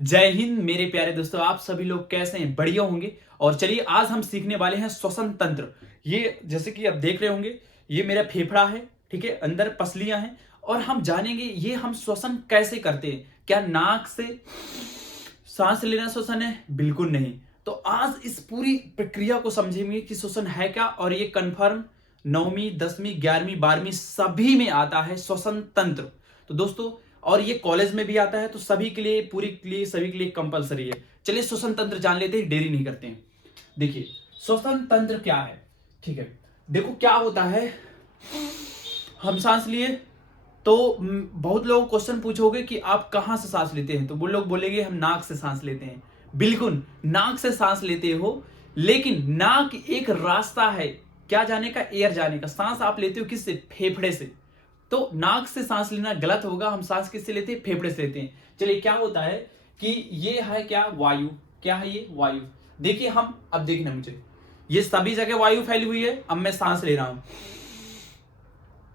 जय हिंद मेरे प्यारे दोस्तों, आप सभी लोग कैसे हैं? बढ़िया होंगे। और चलिए आज हम सीखने वाले हैं श्वसन तंत्र। ये जैसे कि आप देख रहे होंगे, ये मेरा फेफड़ा है, ठीक है, अंदर पसलियां हैं। और हम जानेंगे ये हम श्वसन कैसे करते हैं। क्या नाक से सांस लेना श्वसन है? बिल्कुल नहीं। तो आज इस पूरी प्रक्रिया को समझेंगे कि श्वसन है क्या, और ये कंफर्म 9वीं 10वीं 11वीं 12वीं सभी में आता है श्वसन तंत्र। तो दोस्तों, और ये कॉलेज में भी आता है, तो सभी के लिए, पूरी के लिए, सभी के लिए कंपलसरी है। चलिए श्वसन तंत्र जान लेते हैं, देरी नहीं करते हैं। देखिए श्वसन तंत्र क्या है, ठीक है। देखो क्या होता है, हम सांस लिए तो बहुत लोग क्वेश्चन पूछोगे कि आप कहां से सांस लेते हैं, तो वो लोग बोलेंगे हम नाक से सांस लेते हैं। बिल्कुल नाक से सांस लेते हो, लेकिन नाक एक रास्ता है क्या जाने का, एयर जाने का। सांस आप लेते हो किससे? फेफड़े से। तो नाक से सांस लेना गलत होगा। हम सांस किससे लेते हैं? फेफड़े से लेते हैं। चलिए क्या होता है कि ये है क्या, वायु। क्या है ये? वायु। देखिए हम, अब देखना मुझे, ये सभी जगह वायु फैली हुई है। अब मैं सांस ले रहा हूं,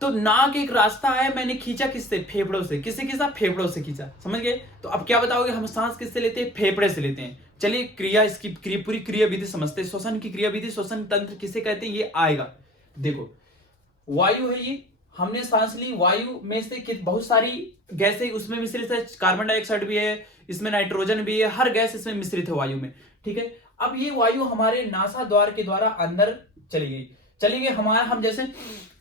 तो नाक एक रास्ता है, मैंने खींचा किससे? फेफड़ों से। किससे खींचा? फेफड़ों से खींचा। समझ गए? तो अब क्या बताओगे, हम सांस किससे लेते हैं? फेफड़े से लेते हैं। चलिए क्रिया, इसकी पूरी क्रिया विधि समझते हैं। श्वसन की क्रिया विधि, श्वसन तंत्र किसे कहते हैं, ये आएगा। देखो वायु है ये, हमने सांस ली, वायु में से बहुत सारी गैसें उसमें मिश्रित है। कार्बन डाइऑक्साइड भी है इसमें, नाइट्रोजन भी है, हर गैस इसमें मिश्रित है वायु में, ठीक है। अब ये वायु हमारे नासा द्वार के द्वारा अंदर चली गई हमारा, हम जैसे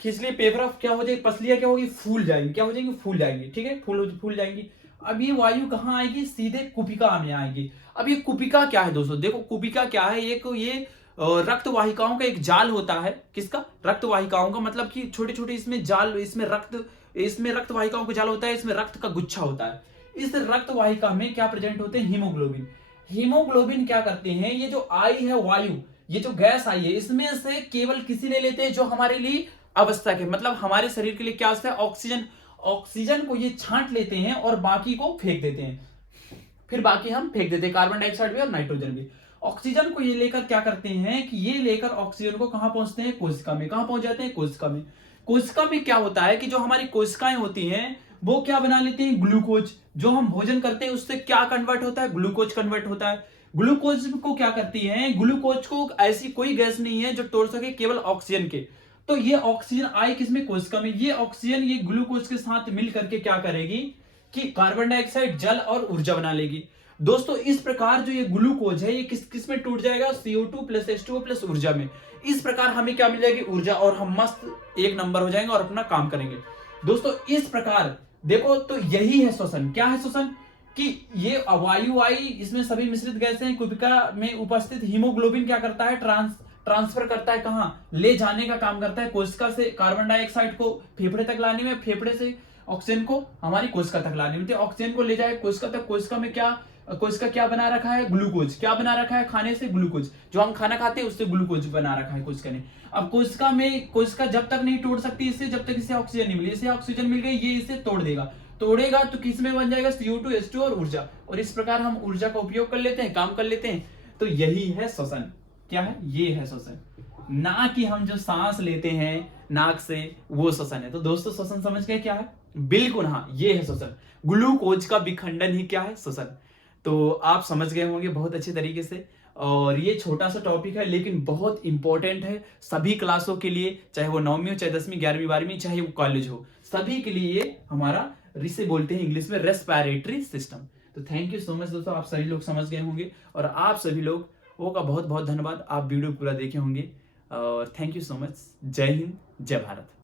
खींच लिए पेपर, क्या हो जाएगी, पसलियां क्या होगी, फूल जाएंगी। क्या हो जाएंगी? फूल जाएंगी, ठीक है, फूल जाएंगी। अब ये वायु कहाँ आएगी? सीधे कुपिका में आएगी। अब ये कुपिका क्या है दोस्तों? देखो कुपिका क्या है, ये रक्त वाहिकाओं का एक जाल होता है। किसका? रक्त वाहिकाओं का, मतलब कि छोटे छोटे इसमें जाल, इसमें रक्त वाहिकाओं का जाल होता है, इसमें रक्त का गुच्छा होता है। इस रक्त वाहिका में क्या प्रेजेंट होते हैं? हीमोग्लोबिन। हीमोग्लोबिन क्या करते हैं, ये जो आई है वायु, ये जो गैस आई है, इसमें से केवल किसी ले लेते हैं जो हमारे लिए आवश्यक है, मतलब हमारे शरीर के लिए क्या आवश्यक है? ऑक्सीजन। ऑक्सीजन को ये छांट लेते हैं और बाकी को फेंक देते हैं। फिर बाकी हम फेंक देते हैं, कार्बन डाइऑक्साइड भी और नाइट्रोजन भी। ऑक्सीजन को ये लेकर क्या करते हैं कि ये लेकर ऑक्सीजन को कहां पहुंचते हैं? कोशिका में। कहां पहुंच जाते हैं? कोशिका में। कोशिका में क्या होता है कि जो हमारी कोशिकाएं होती हैं वो क्या बना लेती हैं? ग्लूकोज। जो हम भोजन करते हैं उससे क्या कन्वर्ट होता है? ग्लूकोज कन्वर्ट होता है। ग्लूकोज को क्या करती है? ग्लूकोज को ऐसी कोई गैस नहीं है जो तोड़ सके, केवल ऑक्सीजन के। तो ये ऑक्सीजन आई किसमें? कोशिका में। ये ऑक्सीजन ये ग्लूकोज के साथ मिल करके क्या करेगी कि कार्बन डाइऑक्साइड, जल और ऊर्जा बना लेगी। दोस्तों इस प्रकार जो ये ग्लूकोज है, ये किस में टूट जाएगा? CO2 प्लस H2O प्लस ऊर्जा में। इस प्रकार हमें क्या मिल जाएगी? ऊर्जा, और हम मस्त एक नंबर हो जाएंगे और अपना काम करेंगे। दोस्तों इस प्रकार देखो, तो यही है श्वसन। क्या है श्वसन? कि ये वायु आई, इसमें सभी मिश्रित गैसें हैं, कुपिका में उपस्थित हीमोग्लोबिन क्या करता है? ट्रांसफर करता है, कहां? ले जाने का काम करता है। कोशिका से कार्बन डाइऑक्साइड को फेफड़े तक लाने में, फेफड़े से ऑक्सीजन को हमारी कोशिका तक लाने में। तो ऑक्सीजन को ले जाए कोशिका तक। कोशिका में क्या, कोशिका क्या बना रखा है? ग्लूकोज। क्या बना रखा है? खाने से ग्लूकोज, जो हम खाना खाते हैं उससे ग्लूकोज बना रखा है कोशिका ने। अब कोशिका जब तक नहीं तोड़ सकती इसे, जब तक इसे ऑक्सीजन नहीं मिली। इसे ऑक्सीजन मिल गई, ये इसे तोड़ेगा तो किस में बन जाएगा? CO2 H2 और ऊर्जा। और इस प्रकार हम ऊर्जा का उपयोग कर लेते हैं, काम कर लेते हैं। तो यही है श्वसन। क्या है? ये है श्वसन। ना कि हम जो सांस लेते हैं नाक से, वो श्वसन है। तो दोस्तों श्वसन समझ गए क्या है? बिल्कुल हाँ, ये है श्वसन। ग्लूकोज का विखंडन ही क्या है? श्वसन। तो आप समझ गए होंगे बहुत अच्छे तरीके से। और ये छोटा सा टॉपिक है लेकिन बहुत इंपॉर्टेंट है सभी क्लासों के लिए, चाहे वो 9वीं हो, चाहे 10वीं 11वीं 12वीं, चाहे वो कॉलेज हो, सभी के लिए ये हमारा, जिसे बोलते हैं इंग्लिश में रेस्पिरेटरी सिस्टम। तो थैंक यू सो मच दोस्तों, आप सभी लोग समझ गए होंगे। और आप सभी लोगों का बहुत बहुत धन्यवाद, आप वीडियो पूरा देखे होंगे। और थैंक यू सो मच। जय हिंद, जय भारत।